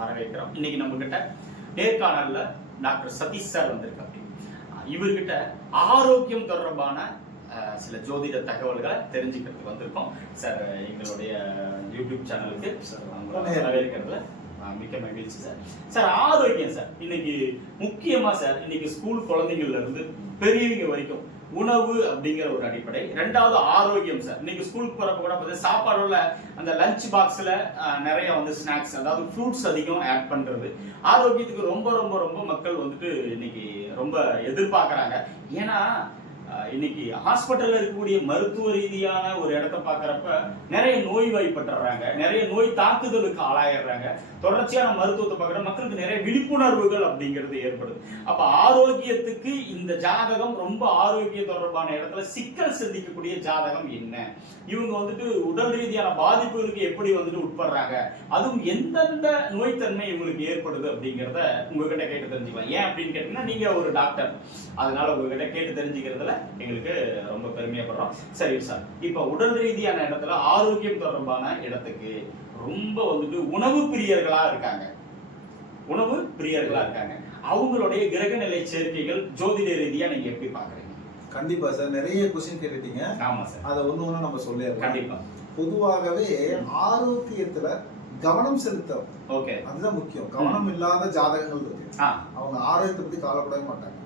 வரவேற்கிறோம். இன்னைக்கு நம்ம கிட்ட நேர்காணல்ல டாக்டர் சதீஷ் சார் வந்திருக்காங்க. இவர்கிட்ட ஆரோக்கியம் தொடர்பான சில ஜோதிட தகவல்களை தெரிஞ்சுக்கிறதுக்கு வந்திருக்கோம். சார் எங்களுடைய யூடியூப் சேனலுக்கு சார் வரவேற்கிறதுல மிக்க மகிழ்ச்சி சார். சார் ஆரோக்கியம் சார் இன்னைக்கு முக்கியமா சார் இன்னைக்கு ஸ்கூல் குழந்தைங்கள்ல இருந்து பெரியவங்க வரைக்கும் உணவு அப்படிங்கிற ஒரு அடிப்படை. ரெண்டாவது ஆரோக்கியம் சார். இன்னைக்கு ஸ்கூலுக்கு போறப்ப கூட பார்த்தீங்கன்னா சாப்பாடுல அந்த லஞ்ச் பாக்ஸ்ல நிறைய வந்து ஸ்நாக்ஸ், அதாவது ஃப்ரூட்ஸ் அதிகம் ஆட் பண்றது ஆரோக்கியத்துக்கு ரொம்ப ரொம்ப ரொம்ப மக்கள் வந்துட்டு இன்னைக்கு ரொம்ப எதிர்பார்க்கறாங்க. ஏன்னா இன்னைக்கு ஹாஸ்பிட்டல்ல இருக்கக்கூடிய மருத்துவ ரீதியான ஒரு இடத்த பாக்குறப்ப நிறைய நோய் வாய்ப்பட்டுறாங்க, நிறைய நோய் தாக்குதலுக்கு ஆளாயிடுறாங்க. தொடர்ச்சியான மருத்துவத்தை பார்க்குற மக்களுக்கு நிறைய விழிப்புணர்வுகள் அப்படிங்கிறது ஏற்படுது. அப்ப ஆரோக்கியத்துக்கு இந்த ஜாதகம் ரொம்ப ஆரோக்கிய தொடர்பான இடத்துல சிக்கல் சந்திக்கக்கூடிய ஜாதகம் என்ன, இவங்க வந்துட்டு உடல் ரீதியான பாதிப்புகளுக்கு எப்படி வந்துட்டு உட்படுறாங்க, அதுவும் எந்தெந்த நோய்த்தன்மை இவங்களுக்கு ஏற்படுது அப்படிங்கிறத உங்ககிட்ட கேட்டு தெரிஞ்சுக்கலாம். ஏன் அப்படின்னு கேட்டீங்கன்னா நீங்க ஒரு டாக்டர், அதனால உங்ககிட்ட கேட்டு தெரிஞ்சுக்கிறதுல எங்களுக்கு ரொம்ப பெருமையப்படுறோம். சரி சார், இப்ப உடல் ரீதியான இடத்துல ஆரோக்கியம் தொடர்பான இடத்துக்கு ரொம்ப வந்துட்டு உணவு பிரியர்களா இருக்காங்க, அவங்களுடைய கிரகநிலை சேர்க்கைகள் ஜோதிட ரீதியா நீங்க எப்படி பாக்குறீங்க? கண்டிப்பா சார், நிறைய क्वेश्चन கேட்டுட்டீங்க. ஆமா சார், அத ஒண்ணு நம்ம சொல்லிடலாம். கண்டிப்பா. பொதுவாகவே ஆரோக்கியத்துல கவனம் செலுத்த, ஓகே, அதுதான் முக்கியம். கவனம் இல்லாத ஜாதகங்கள் இருக்கு, அவங்க ஆரோக்கியத்தை பத்தி கவலைப்படவே மாட்டாங்க.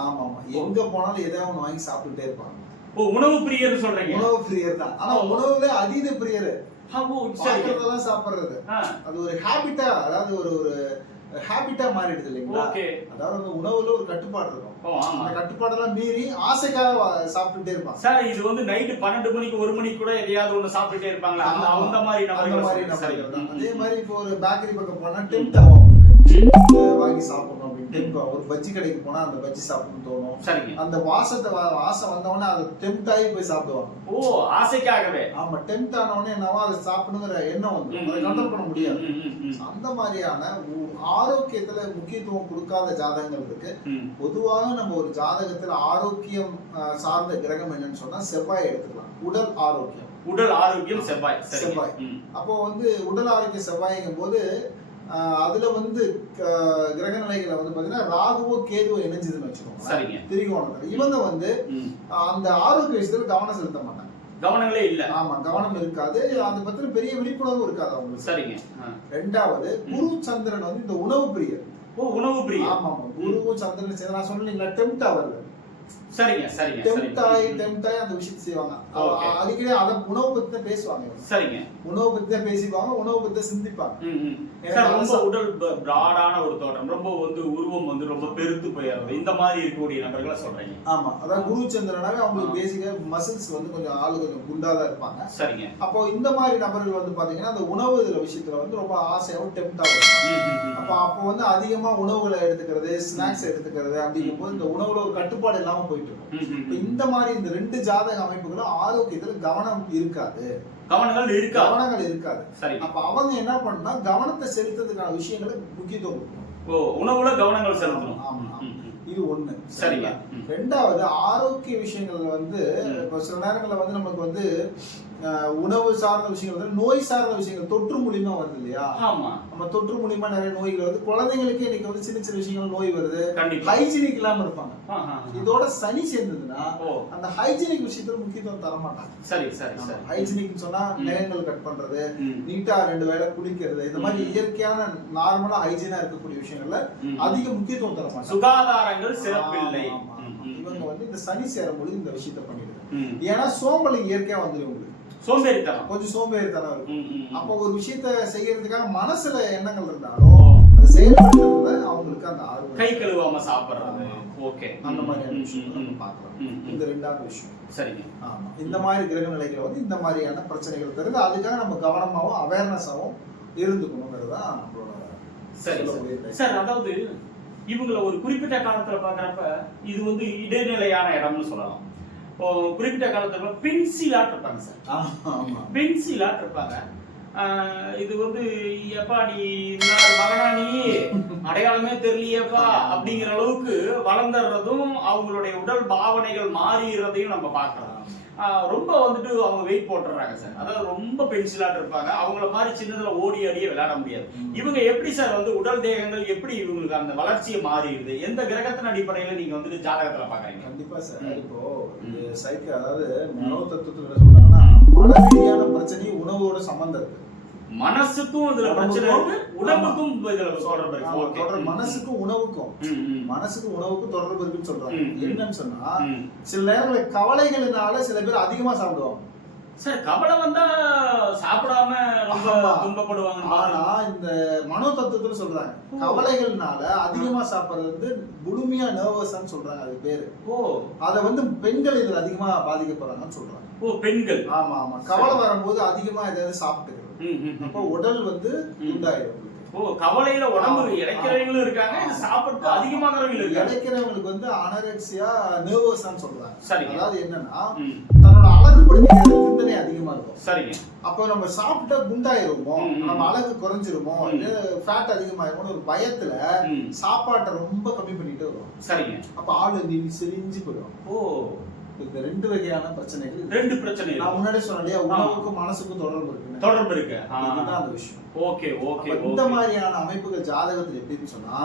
ஆமா ஆமா, எங்க போனாலும் ஏதாவது ஒண்ணு வாங்கி சாப்பிட்டுட்டே இருப்பாங்க. ஓ, உணவு பிரியர் சொல்றீங்க? உணவு பிரியர் தான், ஆனா உணவுல அதீத பிரியர். சாப்பிடுறதெல்லாம் சாப்பிடுறது அது ஒரு ஹாபிட்டா, அதாவது ஒரு ஹாபிட்டா மாறிடுது இல்லைங்களா? அதாவது அந்த உணவுல ஒரு கட்டுப்பாடு இருக்கும். அந்த கட்டுப்பாடெல்லாம் மீறி ஆசைக்காக சாப்பிட்டுட்டே இருப்பாங்க. சார், இது வந்து நைட்டு 12 மணிக்கு 1 மணிக்கு கூட எதையாவது ஒண்ணு சாப்பிட்டுட்டே இருப்பாங்களா? அந்த மாதிரி நபர்கள் தான். அதே மாதிரி இப்போ ஒரு பேக்கரி பக்கம் போனா டெம்ப்ட் ஆகும், வாங்கி சாப்பிடணும் அப்படின்னு டெம்ப்ட் ஆகும். ஒரு பஜ்ஜி கடைக்கு போனா அந்த பஜ்ஜி சாப்பிடணும்னு தோணும். சரிங்க, அந்த ஆசை வந்தவொடனே அதை டெம்ப்ட் ஆகி போய் சாப்பிடுவாங்க. ஓ, ஆசைக்காகவே. ஆமா, டெம்ப்ட் ஆனவொடனே என்னவோ அதை சாப்பிடணுங்கிற எண்ணம் வந்து அதை கண்ட்ரோல் பண்ண முடியாது. அந்த மாதிரியான ஆரோக்கியத்துல முக்கியத்துவம் கொடுக்காத ஜாதகங்கள் இருக்கு. பொதுவாக நம்ம ஒரு ஜாதகத்துல ஆரோக்கியம் சார்ந்த கிரகம் என்னன்னு சொன்னா செவ்வாய் எடுத்துக்கலாம். உடல் ஆரோக்கியம் செவ்வாய். அப்போ வந்து உடல் ஆரோக்கிய செவ்வாய்ங்கும் போது அதுல வந்து கிரக நிலைகளை வந்து பாத்தீங்கன்னா ராகுவோ கேதுவோ இணைஞ்சதுன்னு வச்சுக்கோங்க திரிகோணத்துல. இவங்க வந்து அந்த ஆரோக்கிய விஷயத்துல கவனம் செலுத்த மாட்டாங்க, கவனங்களே இல்ல. ஆமா, கவனம் இருக்காது, அதை பத்தின பெரிய விழிப்புணர்வு இருக்காது அவங்களுக்கு. சரிங்க. ரெண்டாவது, குரு சந்திரன் வந்து இந்த உணவு பிரியர். ஓ, உணவு பிரியர். ஆமா ஆமா, குருவும் சந்திரன் சேர்ந்து நான் சொன்னீங்களா டெம்ப்ட் ஆவறது. சரிங்க. டெம்ப்ட் ஆகி அந்த விஷயத்தை செய்வாங்க. அடிக்கடி அத உணவு பத்தி தான் பேசுவாங்க. சரிங்க, உணவு பத்தி தான் பேசிப்பாங்க, உணவு பத்தி தான் சிந்திப்பாங்க. ரொம்ப உடல் பிராடான ஒரு தோற்றம், ரொம்ப வந்து உருவம் வந்து ரொம்ப பெருத்து போயிடுறது, இந்த மாதிரி இருக்கக்கூடிய நபர்களை சொல்றீங்க? ஆமா, அதான் குரு சந்திரனாவே அவங்களுக்கு பேசிக்கா மசில்ஸ் வந்து கொஞ்சம் ஆளு கொஞ்சம் குண்டாதான் இருப்பாங்க. சரிங்க. அப்போ இந்த மாதிரி நபர்கள் வந்து பாத்தீங்கன்னா அந்த உணவு விஷயத்துல வந்து ரொம்ப ஆசையாவும் டெம்ப்ட் ஆகும். அப்போ வந்து அதிகமா உணவுகளை எடுத்துக்கிறது, ஸ்நாக்ஸ் எடுத்துக்கிறது அப்படிங்கும் போது இந்த உணவுல ஒரு கட்டுப்பாடு இல்லாம போயிட்டு இருக்கும். இந்த மாதிரி இந்த ரெண்டு ஜாதக அமைப்புகளும் ஆரோக்கியத்துல கவனங்கள் இருக்காது. சரி, அப்ப அவங்க என்ன பண்ணா கவனத்தை செலுத்துறதுக்கான விஷயங்களை முக்கியத்துவம் கொடுக்கணும். ஓ, உணவுல கவனங்கள் செலுத்தணும். ஆமா, இது ஒண்ணு. சரிங்களா? ரெண்டாவது, ஆரோக்கிய விஷயங்கள் வந்து இப்ப சில நேரங்கள்ல வந்து நமக்கு வந்து உணவு சார்ந்த விஷயங்கள் வந்து நோய் சார்ந்த விஷயங்கள் தொற்று மூலியமா வருது இல்லையா? ஆமா, நம்ம தொற்று மூலியமா நிறைய நோய்கள் வருது. குழந்தைங்களுக்கு இன்னைக்கு வந்து சின்ன சின்ன விஷயங்கள் நோய் வருது, ஹைஜீனிக் இல்லாம இருப்பாங்க. இதோட சனி சேர்ந்ததுன்னா அந்த ஹைஜீனிக் விஷயத்துல முக்கியத்துவம் தர மாட்டாங்க. சரி. ஹைஜீனிக் சொன்னா நகங்கள் கட் பண்றது, நீட்டா 2 வேளை குளிக்கிறது, இந்த மாதிரி இயற்கையான நார்மலா ஹைஜீனா இருக்கக்கூடிய விஷயங்கள்ல அதிக முக்கியத்துவம் தர மாட்டாங்க. சுகாதாரங்கள் சிறப்பில்லை. இவங்க வந்து இந்த சனி சேரும்போது இந்த விஷயத்த பண்ணிடுது. ஏன்னா சோம்பல் இயற்கையா வந்துடும், உங்களுக்கு சோம்பேறித்தனம், கொஞ்சம் சோம்பேறித்தனம் இருக்கும். அப்போ ஒரு விஷயத்த செய்யறதுக்காக மனசுல எண்ணங்கள் இருந்தாலும் அதை செயல்படுத்துறதுல அவங்களுக்கு அந்த ஆர்வம். கை கழுவாம சாப்பிடுறது, ஓகே, அந்த மாதிரியான விஷயம் நம்ம பார்க்கலாம். இந்த ரெண்டாவது விஷயம். சரிங்க. ஆமா, இந்த மாதிரி கிரக நிலைகளை வந்து இந்த மாதிரியான பிரச்சனைகள் தருது. அதுக்காக நம்ம கவனமாவும் அவேர்னஸாவும் இருந்துக்கணுங்கிறதுதான் நம்மளோட. சரி சார், அதாவது இவங்களை ஒரு குறிப்பிட்ட காலத்துல பாக்குறப்ப இது வந்து இடைநிலையான இடம்னு சொல்லலாம். குறிப்பிட்ட காலத்துல பென்சிலாட் இருப்பாங்க சார். பென்சிலாட் இருப்பாங்க. இது வந்து எப்பா நீ மகனா நீ அடையாளமே தெரியலையப்பா அப்படிங்கிற அளவுக்கு வளர்ந்துறதும் அவங்களுடைய உடல் பாவனைகள் மாறிடுறதையும் நம்ம பார்க்கலாம். ரொம்ப வந்துட்டு அவங்க வெயிட் போட்டுறாங்க சார். அதாவது ரொம்ப பென்சிலாட்டு இருப்பாங்க. அவங்கள மாதிரி சின்னதுல ஓடி ஆடியே விளையாட முடியாது. இவங்க எப்படி சார் வந்து உடல் தேகங்கள் எப்படி இவங்களுக்கு அந்த வளர்ச்சியை மாறிடுது? எந்த கிரகத்தின் அடிப்படையில நீங்க வந்துட்டு ஜாதகத்துல பாக்குறீங்க? கண்டிப்பா சார். இப்போ அதாவது மனோ தத்துவத்துல என்ன சொல்றாங்கன்னா மனரீதியான பிரச்சனை உணவோட சம்பந்தம் இருக்கு. மனசுக்கும் இதுல பிரச்சனை இருக்கு, உடம்புக்கும் இதுல தொடர்பு இருக்கு. மனசுக்கும் உணவுக்கும் தொடர்பு இருக்குன்னு சொல்றாங்க. என்னன்னு சொன்னா சில நேரங்களில் கவலைகளினால சில பேர் அதிகமா சாப்பிடுவாங்க சார். கவலை வந்தா சாப்பிடாம ரொம்ப துன்பப்படுவாங்க. ஆனா இந்த மனோ தத்துவத்துல சொல்றாங்க கவலைகள்னால அதிகமா சாப்பிடுறது வந்து புலிமியா நர்வஸ்ன்னு சொல்றாங்க. அது பேரு. அத வந்து பெண்கள் இதுல அதிகமா பாதிக்கப்படுறாங்கன்னு சொல்றாங்க. பெண்கள்? ஆமா ஆமா. கவலை வரும்போது அதிகமா ஏதாவது சாப்பிட்டு அப்போ உடல் வந்து உண்டாயிரும். கவலையில உடம்பு இளைக்கிறவங்களும் இருக்காங்க, சாப்பிட்டு அதிகமாகறவங்களும் இருக்காங்க. இளைக்கிறவங்களுக்கு வந்து அனரெக்சியா நர்வஸ்ன்னு சொல்றாங்க. சரி. அதாவது என்னன்னா தன்னோட அழகுபடுத்திக்கிற சிந்தனை அதிகமா இருக்கும். சரிங்க. அப்போ நம்ம சாப்பிட்டா குண்டாயிருமோ, நம்ம அழகு குறைஞ்சிருமோ, இல்ல ஃபேட் அதிகமாயிருமோ ஒரு பயத்துல சாப்பாட்டை ரொம்ப கம்மி பண்ணிட்டு வரும். சரிங்க. அப்ப ஆளு செறிஞ்சு போயிடும். இந்த ரெண்டு வகையான பிரச்சனைகள். ரெண்டு பிரச்சனை நான் முன்னாடி சொன்னேன், உணவுக்கும் மனசுக்கும் தொடர்பு இருக்கு. இதுதான் அந்த விஷயம். Okay okay. இந்த மாதிரியான அமைப்புகள் ஜாதகத்துல எப்படின்னு சொன்னா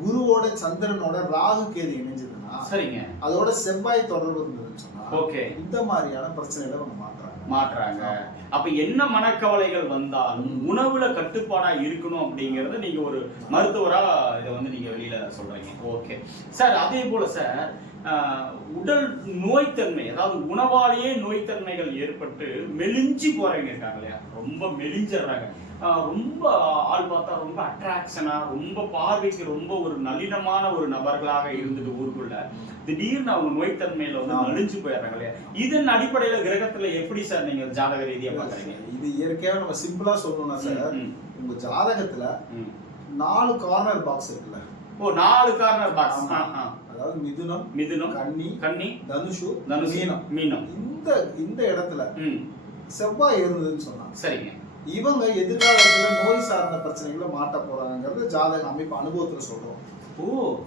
குருவோட சந்திரனோட ராகு கேது இணைஞ்சதுன்னா சரிங்க, அதோட செவ்வாய் தொடர்பு இருந்ததுன்னு சொன்னா ஓகே, இந்த மாதிரியான பிரச்சனைகளை அவங்க மாற்றுறாங்க. அப்ப என்ன மனக்கவலைகள் வந்தாலும் உணவுல கட்டுப்பாடா இருக்கணும் அப்படிங்கறத நீங்க ஒரு மருத்துவரா இதை வந்து நீங்க வெளியில சொல்றீங்க. Okay sir. அதே போல சார் உடல் நோய்த்தன்மை, அதாவது உணவாலேயே நோய்த்தன்மைகள் ஏற்பட்டு மெலிஞ்சு போறவங்க இருக்காங்க இல்லையா, ரொம்ப மெலிஞ்சிடுறாங்க. ரொம்ப ஆள் பார்த்தா ரொம்ப அட்ராக்ஷனா, ரொம்ப பார்வைக்கு ரொம்ப ஒரு நளினமான ஒரு நபர்களாக இருந்துட்டு ஊருக்குள்ள திடீர்னு அவங்க நோய்த்தன்மையில வந்து நலிஞ்சு போயிடுறாங்க இல்லையா. இதன் அடிப்படையில கிரகத்துல எப்படி சார் நீங்க ஜாதக ரீதியா பாக்குறீங்க? இது இயற்கையா நம்ம சிம்பிளா சொல்லணும்னா சார், உங்க ஜாதகத்துல 4 கார்னர் பாக்ஸ் இருக்குல்ல. 4 கார்னர் பாக்ஸ். அதாவது மிதுனம், கன்னி, தனுஷு, மீனம். இந்த இடத்துல செவ்வாய் இருந்ததுன்னு சொன்னா சரிங்க, இவங்க எதிர்காலத்துல நோய் சார்ந்த பிரச்சனைகளை மாட்ட போறாங்கிறது ஜாதக அமைப்பு அனுபவத்துல சொல்றோம்.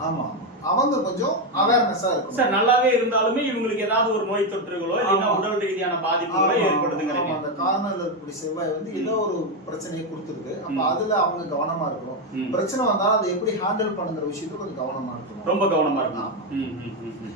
ஆமா, அவங்க கொஞ்சம் அவேர்னஸா இருக்கும் சார். நல்லாவே இருந்தாலுமே இவங்களுக்கு ஏதாவது ஒரு நோய் தொற்றுகளோ இல்ல உடல் ரீதியான பாதிப்புகளோ ஏற்படுதுங்கிறீங்க. அந்த கார்னர்ல இருக்கக்கூடிய செவ்வாய் வந்து ஏதோ ஒரு பிரச்சனையை கொடுத்துருது. அப்ப அதுல அவங்க கவனமா இருக்கணும். பிரச்சனை வந்தா அதை எப்படி ஹேண்டில் பண்ணுங்கிற விஷயத்துல கொஞ்சம் கவனமா இருக்கணும், ரொம்ப கவனமா இருக்கணும்.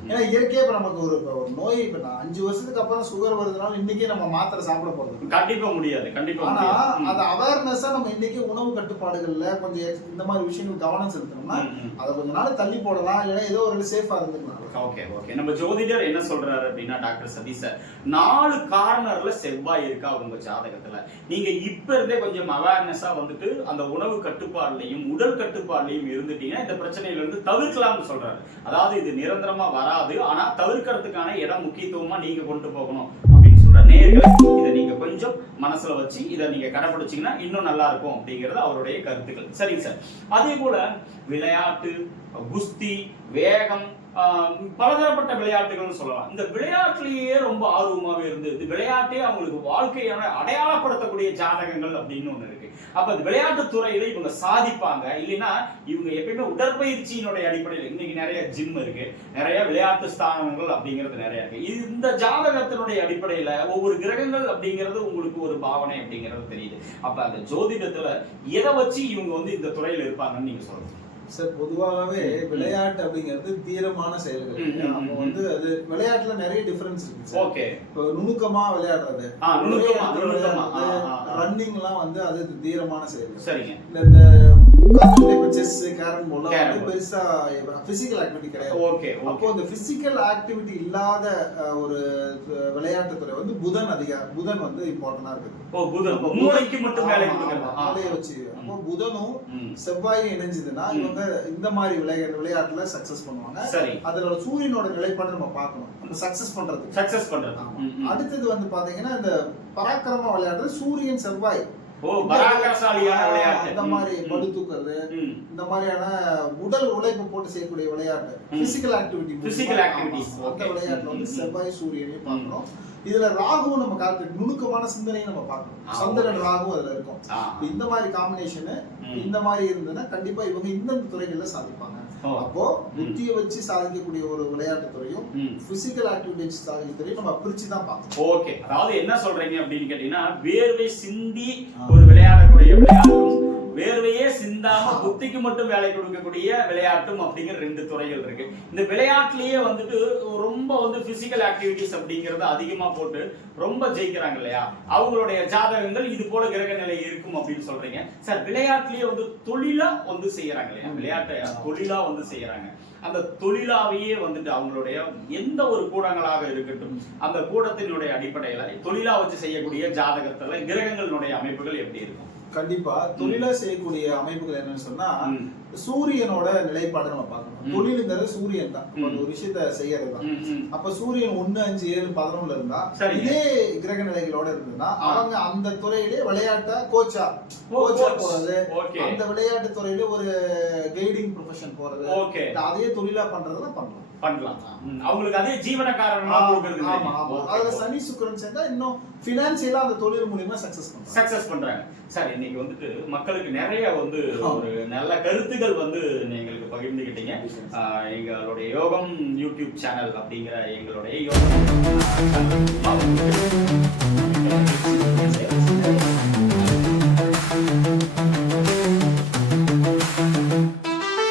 ஏன்னா இயற்கையா இப்ப நமக்கு ஒரு நோய் இப்ப 5 வருஷத்துக்கு அப்புறம் சுகர் வருதுனால இன்னைக்கே நம்ம மாத்திரை சாப்பிட போறது கண்டிப்பா முடியாது. கண்டிப்பா. ஆனா அது அவேர்னஸா நம்ம இன்னைக்கு உணவு கட்டுப்பாடுகள்ல கொஞ்சம் இந்த மாதிரி விஷயங்கள் கவனம் செலுத்தணும்னா அதை கொஞ்ச நாள் தள்ளி போடலாம், இல்லைன்னா ஏதோ ஒரு சேஃபா இருந்துக்கலாம். Okay okay. நம்ம ஜோதிடர் என்ன சொல்றாரு அப்படின்னா டாக்டர் சதீஷ் சார் 4 கார்னர்ல செவ்வாய் இருக்கா உங்க ஜாதகத்துல, நீங்க இப்ப இருந்தே கொஞ்சம் அவேர்னஸா வந்துட்டு அந்த உணவு கட்டுப்பாடுலையும் உடல் கட்டுப்பாடுலையும் இருந்துட்டீங்கன்னா இந்த பிரச்சனையில இருந்து தவிர்க்கலாம்னு சொல்றாரு. அதாவது இது நிரந்தரமா வராது, ஆனா தவிர்க்கிறதுக்கான இடம் முக்கியத்துவமா நீங்க கொண்டு போகணும் அப்படின்னு சொல்ற நேயர்கள் இதை நீங்க கொஞ்சம் மனசுல வச்சு இதை நீங்க கடைபிடிச்சீங்கன்னா இன்னும் நல்லா இருக்கும் அப்படிங்கிறது அவருடைய கருத்துக்கள். சரிங்க சார். அதே போல விளையாட்டு, குஸ்தி, வேகம், பலதரப்பட்ட விளையாட்டுகள்னு சொல்லலாம். இந்த விளையாட்டுலயே ரொம்ப ஆர்வமாவே இருந்து இந்த விளையாட்டே அவங்களுக்கு வாழ்க்கையான அடையாளப்படுத்தக்கூடிய ஜாதகங்கள் அப்படின்னு ஒண்ணு இருக்கு. அப்ப இந்த விளையாட்டு துறையில இவங்க சாதிப்பாங்க, இல்லைன்னா இவங்க எப்பயுமே உடற்பயிற்சியினுடைய அடிப்படையில் இன்னைக்கு நிறைய ஜிம் இருக்கு, நிறைய விளையாட்டு ஸ்தானங்கள் அப்படிங்கிறது நிறைய இருக்கு. இந்த ஜாதகத்தினுடைய அடிப்படையில ஒவ்வொரு கிரகங்கள் அப்படிங்கிறது உங்களுக்கு ஒரு பாவனை அப்படிங்கிறது தெரியுது. அப்ப அந்த ஜோதிடத்துல எதை வச்சு இவங்க வந்து இந்த துறையில இருப்பாங்கன்னு நீங்க சொல்லுங்க சார். பொதுவாகவே விளையாட்டு அப்படிங்கிறது தீரமான செயல்கள். நம்ம வந்து அது விளையாட்டுல நிறைய டிஃபரன்ஸ் இருக்கு. ஓகே. இப்போ நுணுக்கமா விளையாடுறது, ரன்னிங் எல்லாம் வந்து அது தீரமான செயல். சரிங்க. இந்த செஸ், கேரம் போர்டு வந்து பெருசா பிசிக்கல் ஆக்டிவிட்டி கிடையாது. ஓகே. அப்போ இந்த பிசிக்கல் ஆக்டிவிட்டி இல்லாத ஒரு விளையாட்டு துறை வந்து புதன் வந்து இம்பார்ட்டன்டா இருக்குது. மூளைக்கு மட்டும் வேலை வச்சு அப்போ புதனும் செவ்வாயும் இணைஞ்சதுன்னா இவங்க இந்த மாதிரி விளையாட்டுல சக்சஸ் பண்ணுவாங்க. சரி. அதோட சூரியனோட நிலைப்பாடு நம்ம பார்க்கணும் அந்த சக்சஸ் பண்றது. அடுத்தது வந்து பாத்தீங்கன்னா இந்த பராக்கிரம விளையாடுறது சூரியன் செவ்வாய் விளையாட்டு, இந்த மாதிரி படு தூக்குறது, இந்த மாதிரியான உடல் உழைப்பு போட்டு செய்யக்கூடிய விளையாட்டு, பிசிக்கல் ஆக்டிவிட்டி, அந்த விளையாட்டுல வந்து செவ்வாய் சூரியனையும் பார்க்கணும். இதுல ராகுவும் நம்ம கால்குலேட் நுணுக்கமான சிந்தனையை நம்ம பார்க்கணும். சந்திரன் ராகுவும் அதுல இருக்கும். இந்த மாதிரி காம்பினேஷன் இந்த மாதிரி இருந்ததுன்னா கண்டிப்பா இவங்க இந்த துறைகள்ல சாதிப்பாங்க. அப்போ புத்தியை வச்சு சாதிக்கக்கூடிய ஒரு விளையாட்டு துறையும் பிசிக்கல் ஆக்டிவிட்டி வச்சு சாதிக்க துறையும் நம்ம பிரிச்சு தான் பார்க்கணும். ஓகே, அதாவது என்ன சொல்றீங்க அப்படின்னு கேட்டீங்கன்னா, வேர்வை சிந்தி ஒரு விளையாடக்கூடிய விளையாட்டும், வேர்வையே சிந்தாம புத்திக்கு மட்டும் வேலை கொடுக்கக்கூடிய விளையாட்டும் அப்படிங்கிற 2 துறைகள் இருக்கு. இந்த விளையாட்டுலயே வந்துட்டு ரொம்ப வந்து பிசிக்கல் ஆக்டிவிட்டிஸ் அப்படிங்கறது அதிகமா போட்டு ரொம்ப ஜெயிக்கிறாங்க இல்லையா, அவங்களுடைய ஜாதகங்கள் இது போல கிரக நிலை இருக்கும் அப்படின்னு சொல்றீங்க சார். விளையாட்டுலயே வந்து தொழிலா வந்து செய்யறாங்க இல்லையா, விளையாட்டை தொழிலா வந்து செய்யறாங்க. அந்த தொழிலாவையே வந்துட்டு அவங்களுடைய எந்த ஒரு கூடங்களாக இருக்கட்டும், அந்த கூடத்தினுடைய அடிப்படையில தொழிலா வச்சு செய்யக்கூடிய ஜாதகத்துல கிரகங்களுடைய அமைப்புகள் எப்படி இருக்கும்? கண்டிப்பா தொழிலா செய்யக்கூடிய அமைப்புகள் என்னன்னு சொன்னா, சூரியனோட நிலைப்பாடு நம்ம பார்க்கணும். தொழிலுங்கிறது சூரியன் தான், ஒரு விஷயத்த செய்யறது தான். அப்ப சூரியன் 1, 5, 7, 11 இருந்தா, இதே கிரக நிலைகளோட இருந்ததுன்னா அவங்க அந்த துறையிலே விளையாட்டா கோச்சா போறது, அந்த விளையாட்டு துறையில ஒரு கைடிங் ப்ரொஃபஷன் போறது, அதே தொழிலா பண்றதுல பண்ணலாம். அவங்களுக்கு அதே ஜீவன காரணமா கொடுக்கிறது. அதுல சனி சுக்கிரன் சேர்ந்தா இன்னும் பினான்சியலா அந்த தொழில் மூலமா சக்சஸ் பண்றாங்க. சார், இன்னைக்கு வந்துட்டு மக்களுக்கு நிறைய வந்து ஒரு நல்ல கருத்துக்கள் வந்து எங்களுக்கு பகிர்ந்துக்கிட்டீங்க. எங்களுடைய யோகம் யூடியூப் சேனல் அப்படிங்கிற எங்களுடைய யோகம்